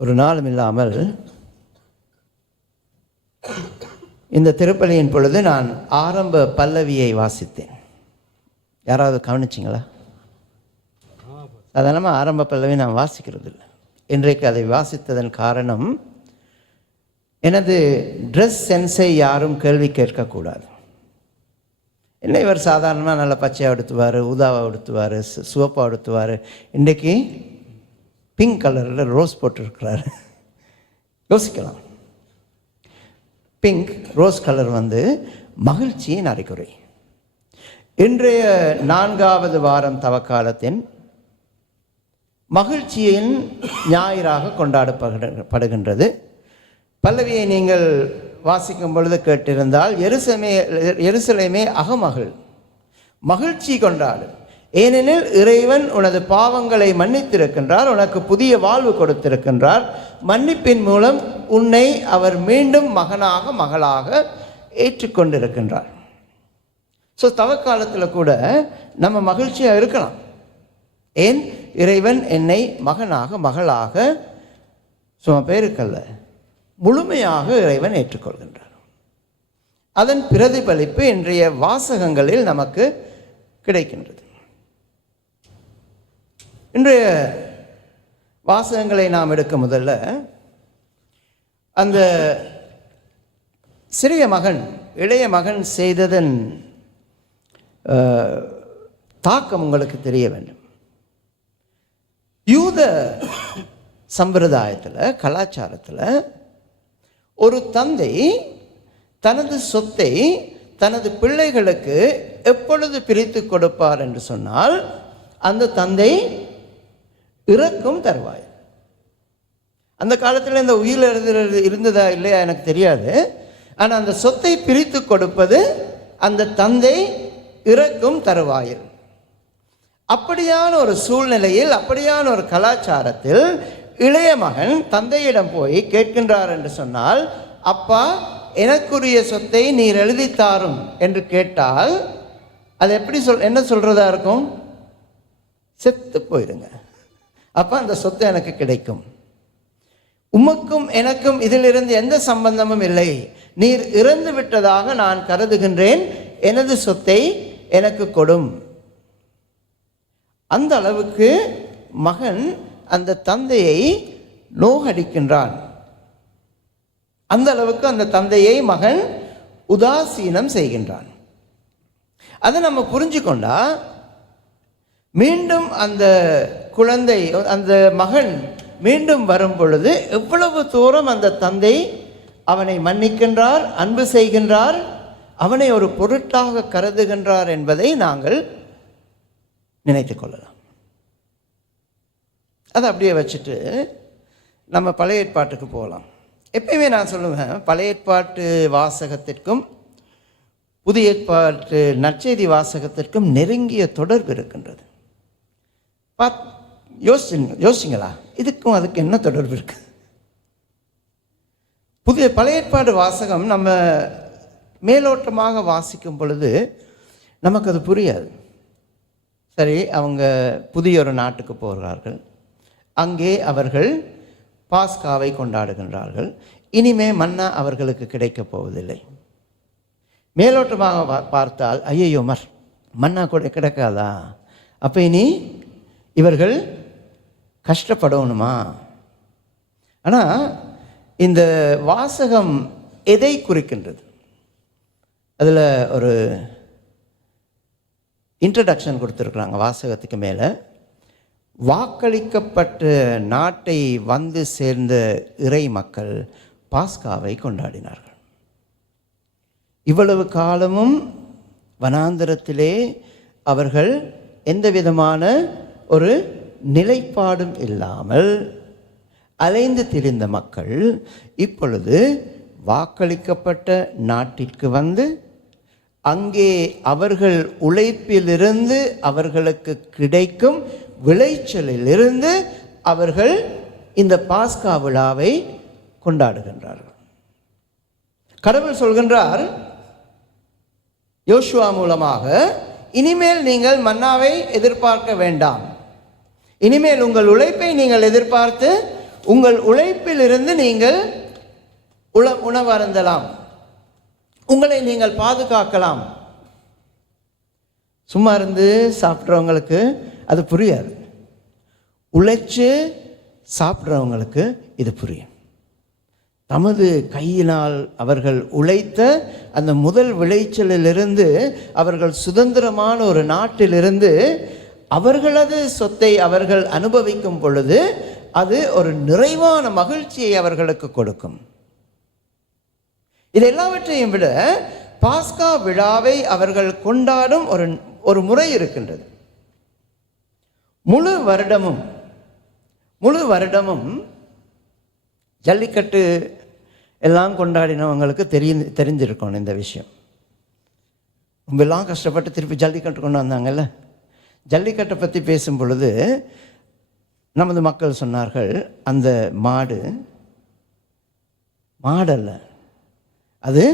ஒரு நாளும் இல்லாமல் இந்த திருப்பலியின் பொழுது நான் ஆரம்ப பல்லவியை வாசித்தேன். யாராவது கவனிச்சிங்களா? சாதாரணமாக ஆரம்ப பல்லவி நான் வாசிக்கிறது இல்லை இன்றைக்கு அதை வாசித்ததன் காரணம் எனது ட்ரெஸ் சென்ஸை யாரும் கேள்வி கேட்கக்கூடாது. என்ன இவர் சாதாரணமாக நல்ல பச்சையாக உடுத்துவார் ஊதாவை உடுத்துவார் சிவப்பாக உடுத்துவார். இன்றைக்கி பிங்க் கலரில் ரோஸ் போட்டிருக்கிறாரு. யோசிக்கலாம். பிங்க் ரோஸ் கலர் வந்து மகிழ்ச்சியின் அறிகுறை. இன்றைய நான்காவது வாரம் தவக்காலத்தின் மகிழ்ச்சியின் ஞாயிறாக கொண்டாடப்படுகின்றது. பல்லவியை நீங்கள் வாசிக்கும் பொழுது கேட்டிருந்தால் எருசமே எருசலேமே அகமகள் மகிழ்ச்சி கொண்டாடு ஏனெனில் இறைவன் உனது பாவங்களை மன்னித்திருக்கின்றார் உனக்கு புதிய வாழ்வு கொடுத்திருக்கின்றார். மன்னிப்பின் மூலம் உன்னை அவர் மீண்டும் மகனாக மகளாக ஏற்றுக்கொண்டிருக்கின்றார். ஸோ தவக்காலத்தில் கூட நம்ம மகிழ்ச்சியாக இருக்கலாம். ஏன்? இறைவன் என்னை மகனாக மகளாக சும்மா பேருக்கல்ல முழுமையாக இறைவன் ஏற்றுக்கொள்கின்றார். அதன் பிரதிபலிப்பு இன்றைய வாசகங்களில் நமக்கு கிடைக்கின்றது. இன்றைய வாசகங்களை நாம் எடுக்க முதல்ல அந்த சிறிய மகன் இளைய மகன் செய்ததன் தாக்கம் உங்களுக்கு தெரிய வேண்டும். யூத சம்பிரதாயத்தில் கலாச்சாரத்தில் ஒரு தந்தை தனது சொத்தை தனது பிள்ளைகளுக்கு எப்பொழுது பிரித்து கொடுப்பார் என்று சொன்னால் அந்த தந்தை இறக்கும் தருவாய். அந்த காலத்தில் இந்த உயிர் எழுதுறது இருந்ததா இல்லையா எனக்கு தெரியாது. ஆனால் அந்த சொத்தை பிரித்து கொடுப்பது அந்த தந்தை இறக்கும் தருவாயில் அப்படியான ஒரு சூழ்நிலையில் அப்படியான ஒரு கலாச்சாரத்தில் இளைய மகன் தந்தையிடம் போய் கேட்கின்றார் என்று சொன்னால் அப்பா எனக்குரிய சொத்தை நீர் எழுதி தாரும் என்று கேட்டால் அது எப்படி சொல் என்ன சொல்கிறதா இருக்கும்? செத்து போயிடுங்க அப்போ அந்த சொத்து எனக்கு கிடைக்கும். உமக்கும் எனக்கும் இதிலிருந்து எந்த சம்பந்தமும் இல்லை. நீர் இறந்து விட்டதாக நான் கருதுகின்றேன். எனது சொத்தை எனக்கு கொடும். அந்த அளவுக்கு மகன் அந்த தந்தையை நோகடிக்கின்றான். அந்த அளவுக்கு அந்த தந்தையை மகன் உதாசீனம் செய்கின்றான். அதை நம்ம புரிஞ்சுக்கொண்டா மீண்டும் அந்த குழந்தை அந்த மகன் மீண்டும் வரும் பொழுது எவ்வளவு தூரம் அந்த தந்தை அவனை மன்னிக்கின்றார் அன்பு செய்கின்றார் அவனை ஒரு பொருட்டாக கருதுகின்றார் என்பதை நாங்கள் நினைத்து கொள்ளலாம். அதை அப்படியே வச்சுட்டு நம்ம பழைய ஏற்பாட்டுக்கு போகலாம். எப்பயுமே நான் சொல்லுவேன் பழைய ஏற்பாட்டு வாசகத்திற்கும் புதிய ஏற்பாட்டு நற்செய்தி வாசகத்திற்கும் நெருங்கிய தொடர்பு இருக்கின்றது. பாத் யோசிங்க யோசிங்களா? இதுக்கும் அதுக்கு என்ன தொடர்பு இருக்கு? புதிய பழைய ஏற்பாடு வாசகம் நம்ம மேலோட்டமாக வாசிக்கும் பொழுது நமக்கு அது புரியாது. சரி அவங்க புதிய ஒரு நாட்டுக்கு போகிறார்கள். அங்கே அவர்கள் பாஸ்காவை கொண்டாடுகின்றார்கள். இனிமே மன்னா அவர்களுக்கு கிடைக்கப் போவதில்லை. மேலோட்டமாக பா- பார்த்தால் ஐயோ மர் மன்னா கூட கிடைக்காதா? அப்போ இனி இவர்கள் கஷ்டப்படணுமா? ஆனால் இந்த வாசகம் எதை குறிக்கின்றது? அதில் ஒரு இன்ட்ரடக்ஷன் கொடுத்துருக்குறாங்க வாசகத்துக்கு மேலே. வாக்களிக்கப்பட்ட நாட்டை வந்து சேர்ந்த இறை மக்கள் பாஸ்காவை கொண்டாடினார்கள். இவ்வளவு காலமும் வனாந்திரத்திலே அவர்கள் எந்த விதமான ஒரு நிலைப்பாடும் இல்லாமல் அலைந்து திரிந்த மக்கள் இப்பொழுது வாக்களிக்கப்பட்ட நாட்டிற்கு வந்து அங்கே அவர்கள் உழைப்பிலிருந்து அவர்களுக்கு கிடைக்கும் விளைச்சலிலிருந்து அவர்கள் இந்த பாஸ்கா விழாவை கொண்டாடுகின்றார்கள். கடவுள் சொல்கின்றார் யோசுவா மூலமாக இனிமேல் நீங்கள் மன்னாவை எதிர்பார்க்க வேண்டாம். இனிமேல் உங்கள் உழைப்பை நீங்கள் எதிர்பார்த்து உங்கள் உழைப்பிலிருந்து நீங்கள் உண உணவருந்தலாம். உங்களை நீங்கள் பாதுகாக்கலாம். சும்மா இருந்து சாப்பிட்றவங்களுக்கு அது புரியாது. உழைச்சு சாப்பிட்றவங்களுக்கு இது புரியும். தமது கையினால் அவர்கள் உழைத்த அந்த முதல் விளைச்சலிலிருந்து அவர்கள் சுதந்திரமான ஒரு நாட்டிலிருந்து அவர்களது சொத்தை அவர்கள் அனுபவிக்கும் பொழுது அது ஒரு நிறைவான மகிழ்ச்சியை அவர்களுக்கு கொடுக்கும். இது எல்லாவற்றையும் விட பாஸ்கா விழாவை அவர்கள் கொண்டாடும் ஒரு ஒரு முறை இருக்கின்றது. முழு வருடமும் முழு வருடமும் ஜல்லிக்கட்டு எல்லாம் கொண்டாடினவங்களுக்கு தெரிய தெரிஞ்சிருக்கணும் இந்த விஷயம். ரொம்பலாம் கஷ்டப்பட்டு திருப்பி ஜல்லிக்கட்டு கொண்டு வந்தாங்கல்ல? ஜல்லிக்கட்டை பற்றி பேசும் பொழுது நமது மக்கள் சொன்னார்கள் அந்த மாடு மாடல்ல. அது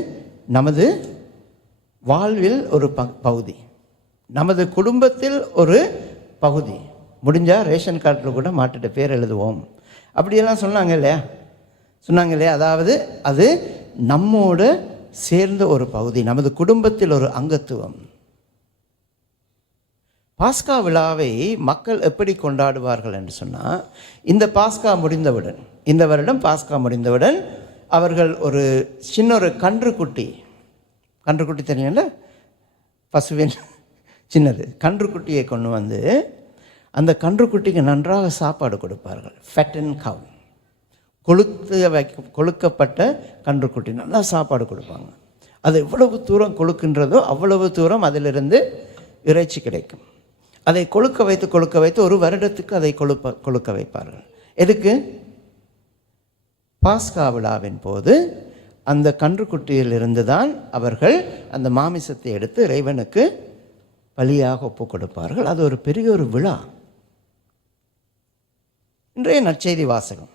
நமது வாழ்வில் ஒரு ப பகுதி. நமது குடும்பத்தில் ஒரு பகுதி. முடிஞ்சால் ரேஷன் கார்டில் கூட மாட்டுட்ட பேர் எழுதுவோம். அப்படியெல்லாம் சொன்னாங்க இல்லையா? சொன்னாங்க இல்லையா? அதாவது அது நம்மோட சேர்ந்த ஒரு பகுதி. நமது குடும்பத்தில் ஒரு அங்கத்துவம். பாஸ்கா விழாவை மக்கள் எப்படி கொண்டாடுவார்கள் என்று சொன்னால் இந்த பாஸ்கா முடிந்தவுடன் இந்த வருடம் பாஸ்கா முடிந்தவுடன் அவர்கள் ஒரு சின்ன ஒரு கன்றுக்குட்டி கன்றுக்குட்டி தெரியும்ல? பசுவின் சின்னது. கன்றுக்குட்டியை கொண்டு வந்து அந்த கன்றுக்குட்டிக்கு நன்றாக சாப்பாடு கொடுப்பார்கள். ஃபேட் அண்ட் கவ் வைக்க கொழுக்கப்பட்ட கன்றுக்குட்டி. நல்லா சாப்பாடு கொடுப்பாங்க. அது எவ்வளவு தூரம் கொழுக்கின்றதோ அவ்வளவு தூரம் அதிலிருந்து இறைச்சி கிடைக்கும். அதை கொழுக்க வைத்து கொழுக்க வைத்து ஒரு வருடத்துக்கு அதை கொழுப்ப கொழுக்க வைப்பார்கள். எதுக்கு? பாஸ்கா விழாவின் போது அந்த கன்றுக்குட்டியிலிருந்து தான் அவர்கள் அந்த மாமிசத்தை எடுத்து இறைவனுக்கு பலியாக ஒப்பு கொடுப்பார்கள். அது ஒரு பெரிய ஒரு விழா. இன்றைய நற்செய்தி வாசகம்.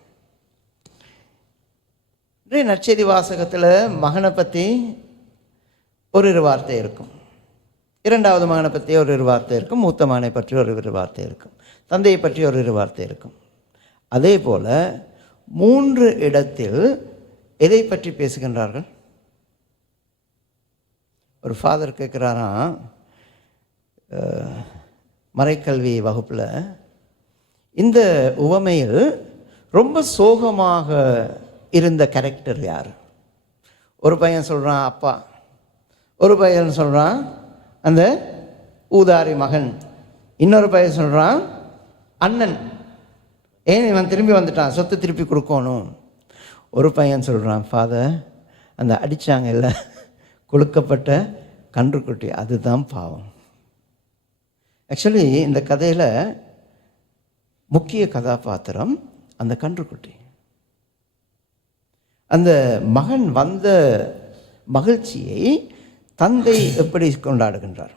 இன்றைய நற்செய்தி வாசகத்தில் மகனை பற்றி ஒரு இரு வார்த்தை இருக்கும். இரண்டாவது மகனை பற்றி ஒரு இரு வார்த்தை இருக்கும். மூத்த மகனை பற்றி ஒரு இரு வார்த்தை இருக்கும். தந்தையை பற்றி ஒரு இரு வார்த்தை இருக்கும். அதே போல் மூன்று இடத்தில் எதை பற்றி பேசுகின்றார்கள்? ஒரு ஃபாதர் கேட்குறாராம் மறைக்கல்வி வகுப்பில் இந்த உவமையில் ரொம்ப சோகமாக இருந்த கேரக்டர் யார்? ஒரு பையன் சொல்கிறான் அப்பா. ஒரு பையன் சொல்கிறான் அந்த ஊதாரி மகன். இன்னொரு பையன் சொல்கிறான் அண்ணன் ஏன் இவன் திரும்பி வந்துட்டான்? சொத்து திருப்பி கொடுக்கணும். ஒரு பையன் சொல்கிறான் ஃபாதர் அந்த அடித்தாங்கல்ல கொழுக்கப்பட்ட கன்றுக்குட்டி அதுதான் பாவம். ஆக்சுவலி இந்த கதையில் முக்கிய கதாபாத்திரம் அந்த கன்றுக்குட்டி. அந்த மகன் வந்த மகிழ்ச்சியை தந்தை எப்படி கொண்டாடுகின்றார்?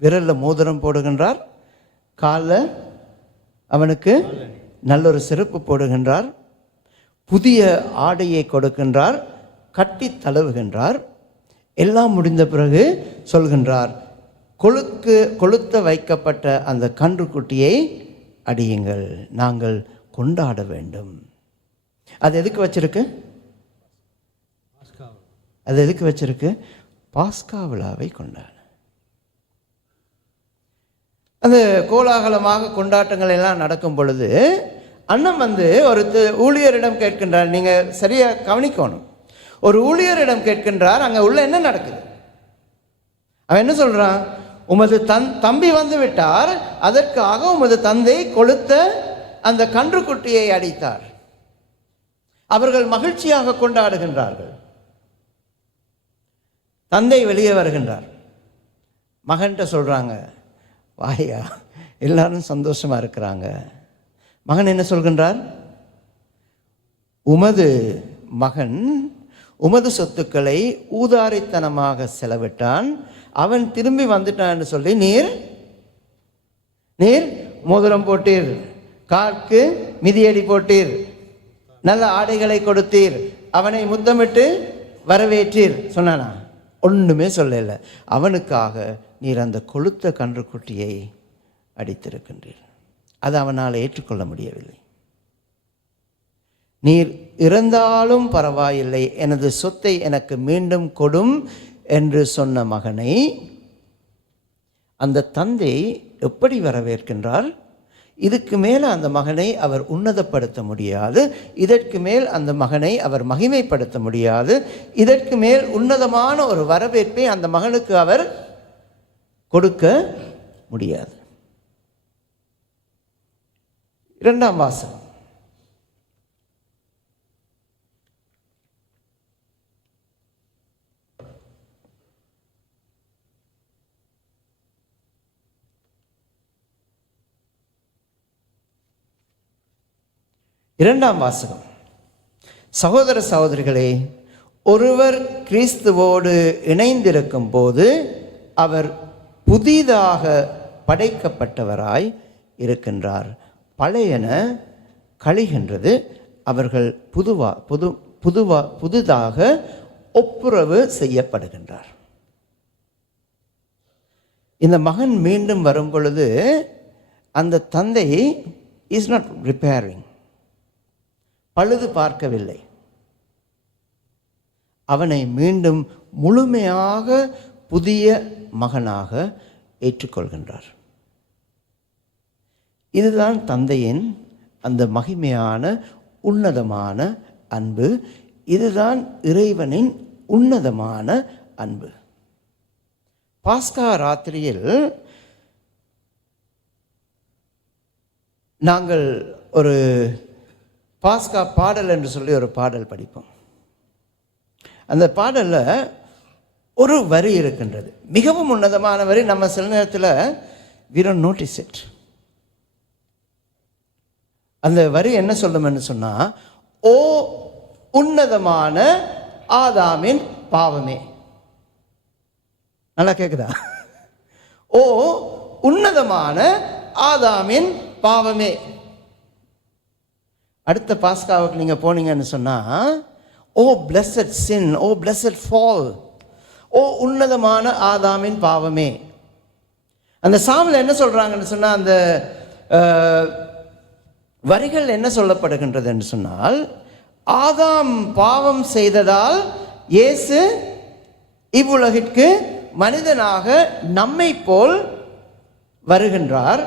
விரலில் மோதிரம் போடுகின்றார் காலில் அவனுக்கு நல்லொரு செருப்பு போடுகின்றார் புதிய ஆடையை கொடுக்கின்றார் கட்டி தழுவுகின்றார் எல்லாம் முடிந்த பிறகு சொல்கின்றார் கொழுக்கு கொளுத்த வைக்கப்பட்ட அந்த கன்றுக்குட்டியை அடியுங்கள் நாங்கள் கொண்டாட வேண்டும். அது எதுக்கு வச்சிருக்கு? அது எதுக்கு வச்சிருக்கு? பாஸ்கா விழாவை கொண்டாடின அந்த கோலாகலமாக கொண்டாட்டங்கள் எல்லாம் நடக்கும் பொழுது அண்ணன் வந்து ஒரு ஊழியரிடம் கேட்கின்றார் நீங்கள் சரியாக கவனிக்கணும். ஒரு ஊழியரிடம் கேட்கின்றார் அங்கே உள்ள என்ன நடக்குது? அவன் என்ன சொல்கிறான் உமது தன் தம்பி வந்து விட்டார் அதற்காக உமது தந்தை கொளுத்த அந்த கன்றுக்குட்டியை அடித்தார். அவர்கள் மகிழ்ச்சியாக கொண்டாடுகின்றார்கள். தந்தை வெளியே வருகின்றார். மகன்கிட்ட சொல்கிறாங்க வாயா எல்லாரும் சந்தோஷமாக இருக்கிறாங்க. மகன் என்ன சொல்கின்றார்? உமது மகன் உமது சொத்துக்களை ஊதாரித்தனமாக செலவிட்டான். அவன் திரும்பி வந்துட்டான்னு சொல்லி நீர் நீர் மோதிரம் போட்டீர் கார்க்கு மிதியடி போட்டீர் நல்ல ஆடைகளை கொடுத்தீர் அவனை முத்தமிட்டு வரவேற்றீர். சொன்னானா? ஒன்றுமே சொல்லலை. அவனுக்காக நீர் அந்த கொளுத்த கன்றுக்குட்டியை அடித்திருக்கின்றீர். அது அவனால் ஏற்றுக்கொள்ள முடியவில்லை. நீர் இறந்தாலும் பரவாயில்லை. எனது சொத்தை எனக்கு மீண்டும் கொடும் என்று சொன்ன மகனை அந்த தந்தை எப்படி வரவேற்கின்றார்? இதுக்கு மேல் அந்த மகனை அவர் உன்னதப்படுத்த முடியாது. இதற்கு மேல் அந்த மகனை அவர் மகிமைப்படுத்த முடியாது. இதற்கு மேல் உன்னதமான ஒரு வரவேற்பை அந்த மகனுக்கு அவர் கொடுக்க முடியாது. இரண்டாம் வாசகம். இரண்டாம் வாசகம். சகோதர சகோதரிகளே ஒருவர் கிறிஸ்துவோடு இணைந்திருக்கும் போது அவர் புதிதாக படைக்கப்பட்டவராய் இருக்கின்றார். பழையன கழிகின்றது. அவர்கள் புதுவா புது புதுவா புதிதாக ஒப்புரவு செய்யப்படுகின்றார். இந்த மகன் மீண்டும் வரும் பொழுது அந்த தந்தை இஸ் நாட் ரிப்பேரிங் பழுது பார்க்கவில்லை. அவனை மீண்டும் முழுமையாக புதிய மகனாக ஏற்றுக்கொள்கின்றார். இதுதான் தந்தையின் அந்த மகிமையான உன்னதமான அன்பு. இதுதான் இறைவனின் உன்னதமான அன்பு. பாஸ்கா ராத்திரியில் நாங்கள் ஒரு பாஸ்கா பாடல் என்று சொல்லி ஒரு பாடல் படிப்போம். அந்த பாடலில் ஒரு வரி இருக்கின்றது. மிகவும் உன்னதமான வரி நம்ம சில நேரத்தில் வீரன் நோட்டீஸ் இட் அந்த வரி என்ன சொல்லும்னு சொன்னால் ஓ உன்னதமான ஆதாமின் பாவமே. நல்லா கேட்குதா ஓ உன்னதமான ஆதாமின் பாவமே. அடுத்த பாஸ்காவுக்கு நீங்கள் போனீங்கன்னு சொன்னால் O blessed sin O blessed fall O உன்னதமான ஆதாமின் பாவமே. அந்த சாமில் என்ன சொல்கிறாங்கன்னு சொன்னால் அந்த வரிகள் என்ன சொல்லப்படுகின்றது என்று சொன்னால் ஆதாம் பாவம் செய்ததால் இயேசு இவ்வுலகிற்கு மனிதனாக நம்மை போல் வருகின்றார்.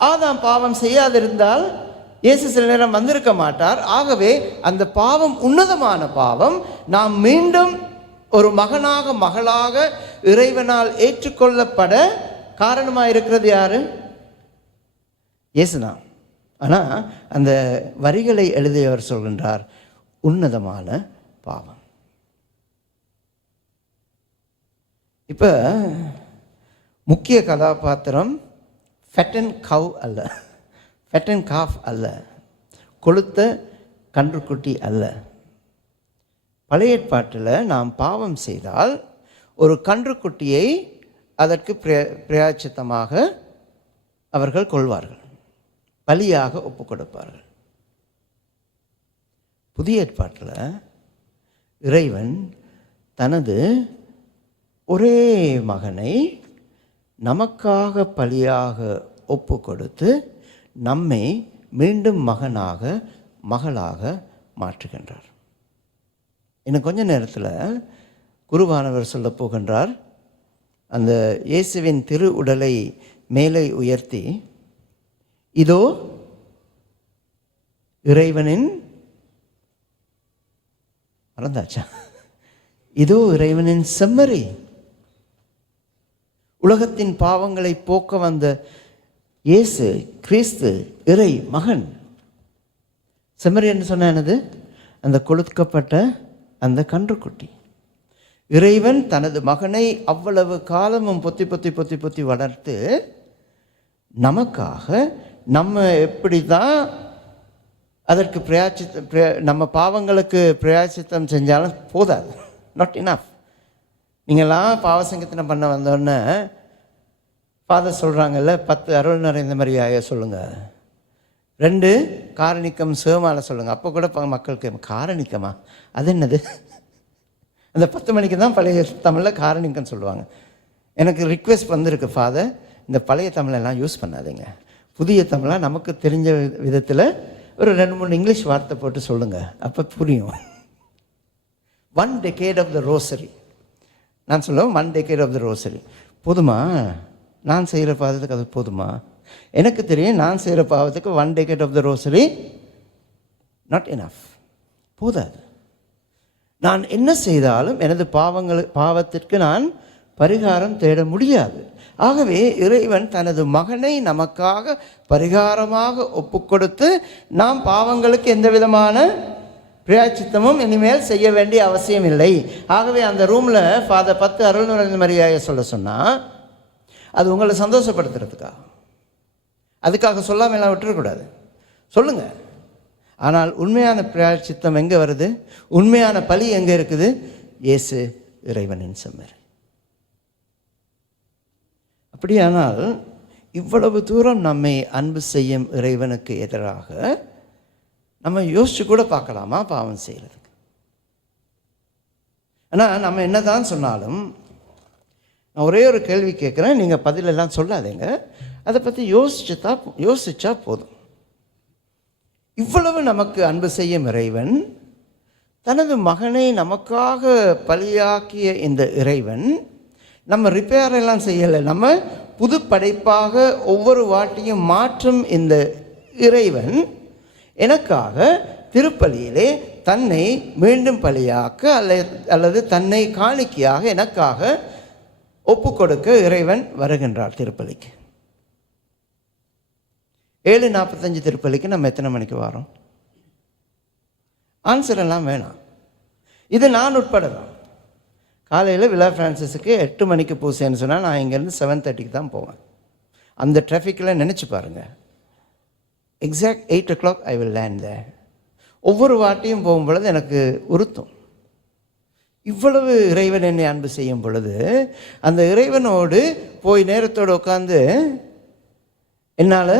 ஆதாம் பாவம் செய்யாதிருந்தால் இயேசு சில நேரம் வந்திருக்க மாட்டார். ஆகவே அந்த பாவம் உன்னதமான பாவம். நாம் மீண்டும் ஒரு மகனாக மகளாக இறைவனால் ஏற்றுக்கொள்ளப்பட காரணமாக இருக்கிறது யாரு? இயேசுதான். ஆனால் அந்த வரிகளை எழுதியவர் சொல்கின்றார் உன்னதமான பாவம். இப்போ முக்கிய கதாபாத்திரம் ஃபெட்டன் கவ் அல்ல. ஃபெட்டன் காஃப் அல்ல. கொளுத்த கன்றுக்குட்டி அல்ல. பழைய ஏற்பாட்டில் நாம் பாவம் செய்தால் ஒரு கன்றுக்குட்டியை அதற்கு பிரய பிரயாச்சித்தமாக அவர்கள் கொள்வார்கள். பலியாக ஒப்பு கொடுப்பார்கள். புதிய ஏற்பாட்டில் இறைவன் தனது ஒரே மகனை நமக்காக பலியாக ஒப்பு கொடுத்து நம்மை மீண்டும் மகனாக மகளாக மாற்றுகின்றார். இன்னும் கொஞ்ச நேரத்தில் குருவானவர் சொல்ல போகின்றார் அந்த இயேசுவின் திரு உடலை மேலே உயர்த்தி இதோ இறைவனின் மறந்தாச்சா? இதோ இறைவனின் செம்மறி. உலகத்தின் பாவங்களை போக்க வந்த இயேசு கிறிஸ்து இறை மகன். செம்மறி என்று சொன்ன எனது அந்த கொளுக்கப்பட்ட அந்த கன்றுக்குட்டி. இறைவன் தனது மகனை அவ்வளவு காலமும் பொத்தி பொத்தி பொத்தி பொத்தி வளர்த்து நமக்காக நம்ம எப்படி தான் அதற்கு பிரயாச்சித்த பிரயா- நம்ம பாவங்களுக்கு பிரயாச்சித்தம் செஞ்சாலும் போதாது. நாட் இனஃப் நீங்களாம் பாவசங்கத்தனை பண்ண வந்தோடனே ஃபாதர் சொல்கிறாங்கல்ல பத்து அருள் நிறைந்த மாதிரியாக சொல்லுங்கள் ரெண்டு காரணிக்கம் சிவமால சொல்லுங்கள் அப்போ கூட மக்களுக்கு காரணிக்கமா? அது என்னது? அந்த பத்து மணிக்கு தான் பழைய தமிழில் காரணிக்கம் சொல்லுவாங்க. எனக்கு ரிக்வெஸ்ட் வந்திருக்கு ஃபாதர் இந்த பழைய தமிழெல்லாம் யூஸ் பண்ணாதீங்க. புதிய தமிழாக நமக்கு தெரிஞ்ச விதத்தில் ஒரு ரெண்டு மூணு இங்கிலீஷ் வார்த்தை போட்டு சொல்லுங்கள் அப்போ புரியும். One decade of the rosary நான் சொல்லுவேன் one decade of the rosary போதுமா? நான் செய்கிற பாதத்துக்கு அது போதுமா? எனக்கு தெரியும் நான் செய்கிற பாவத்துக்கு one decade of the rosary not enough போதாது. நான் என்ன செய்தாலும் எனது பாவங்கள் பாவத்திற்கு நான் பரிகாரம் தேட முடியாது. ஆகவே இறைவன் தனது மகனை நமக்காக பரிகாரமாக ஒப்புக்கொடுத்து நாம் பாவங்களுக்கு எந்த விதமான பிரியாச்சித்தமும் இனிமேல் செய்ய வேண்டிய அவசியம் இல்லை. ஆகவே அந்த ரூமில் ஃபாதர் பத்து அருள் மரியாதை சொல்ல சொன்னால் அது உங்களை சந்தோஷப்படுத்துறதுக்கா அதுக்காக சொல்லாமல் எல்லாம் விட்டுறக்கூடாது. சொல்லுங்கள் ஆனால் உண்மையான பிராய்ச்சித்தம் எங்கே வருது? உண்மையான பலி எங்கே இருக்குது? இயேசு இறைவனின் செம்மர் அப்படியானால் இவ்வளவு தூரம் நம்மை அன்பு செய்யும் இறைவனுக்கு எதிராக நம்ம யோசிச்சு கூட பார்க்கலாமா பாவம் செய்கிறதுக்கு ஆனால் நம்ம என்னதான் சொன்னாலும் நான் ஒரே ஒரு கேள்வி கேட்குறேன். நீங்கள் பதிலெல்லாம் சொல்லாதீங்க. அதை பற்றி யோசிச்சுட்டா யோசிச்சா போதும். இவ்வளவு நமக்கு அன்பு செய்யும் இறைவன் தனது மகனை நமக்காக பலியாக்கிய இந்த இறைவன் நம்ம ரிப்பேர் எல்லாம் செய்யலை. நம்ம புது படைப்பாக ஒவ்வொரு வாட்டியும் மாற்றும் இந்த இறைவன் எனக்காக திருப்பலியிலே தன்னை மீண்டும் பலியாக்க அல்லது அல்லது தன்னை காணிக்கையாக எனக்காக ஒப்பு கொடுக்க இறைவன் வருகின்றார் திருப்பலிக்கு ஏழு நாற்பத்தஞ்சு திருப்பலிக்கு நம்ம எத்தனை மணிக்கு வரோம்? ஆன்சர் எல்லாம் வேணாம். இது நான் உட்பட தான். காலையில் விழா ஃப்ரான்சிஸுக்கு எட்டு மணிக்கு பூசைன்னு சொன்னால் நான் இங்கேருந்து செவன் தேர்ட்டிக்கு தான் போவேன். அந்த ட்ராஃபிக்கில் நினச்சி பாருங்கள் exact eight o'clock I will land the ஒவ்வொரு வாட்டியும் போகும்பொழுது எனக்கு உறுத்தும். இவ்வளவு இறைவன் என்னை அன்பு செய்யும் பொழுது அந்த இறைவனோடு போய் நேரத்தோடு உட்காந்து என்னால்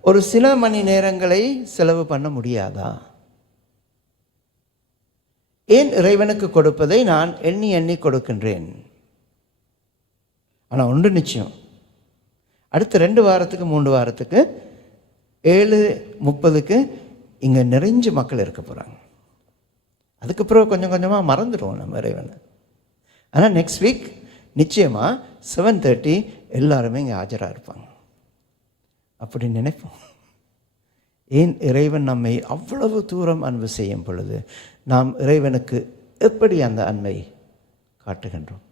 ஒரு சில மணி நேரங்களை செலவு பண்ண முடியாதா? ஏன் இறைவனுக்கு கொடுப்பதை நான் எண்ணி எண்ணி கொடுக்கின்றேன்? ஆனால் ஒன்று நிச்சயம். அடுத்த ரெண்டு வாரத்துக்கு மூன்று வாரத்துக்கு ஏழு முப்பதுக்கு இங்கே நிறைஞ்சு மக்கள் இருக்க போகிறாங்க அதுக்கப்புறம் கொஞ்சம் கொஞ்சமாக மறந்துடுவோம் நம்ம இறைவனை. ஆனால் நெக்ஸ்ட் வீக் நிச்சயமாக செவன் தேர்ட்டி எல்லாருமே இங்கே ஆஜராக இருப்பாங்க. அப்படி நினைப்போம். ஏன் இறைவன் நம்மை அவ்வளவு தூரம் அன்பு செய்யும் பொழுது நாம் இறைவனுக்கு எப்படி அந்த அன்பை காட்டுகின்றோம்?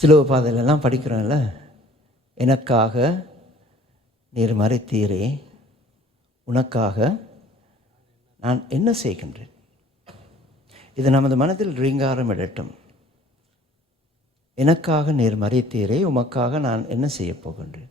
சிலுவ பாதையிலெல்லாம் படிக்கிறோம்ல? எனக்காக நீர் மறைத்தீரே உனக்காக நான் என்ன செய்கின்றேன்? இது நமது மனதில் ரீங்காரம் இடட்டும். எனக்காக நீர் மறைத்தீரே உமக்காக நான் என்ன செய்யப் போகின்றேன்?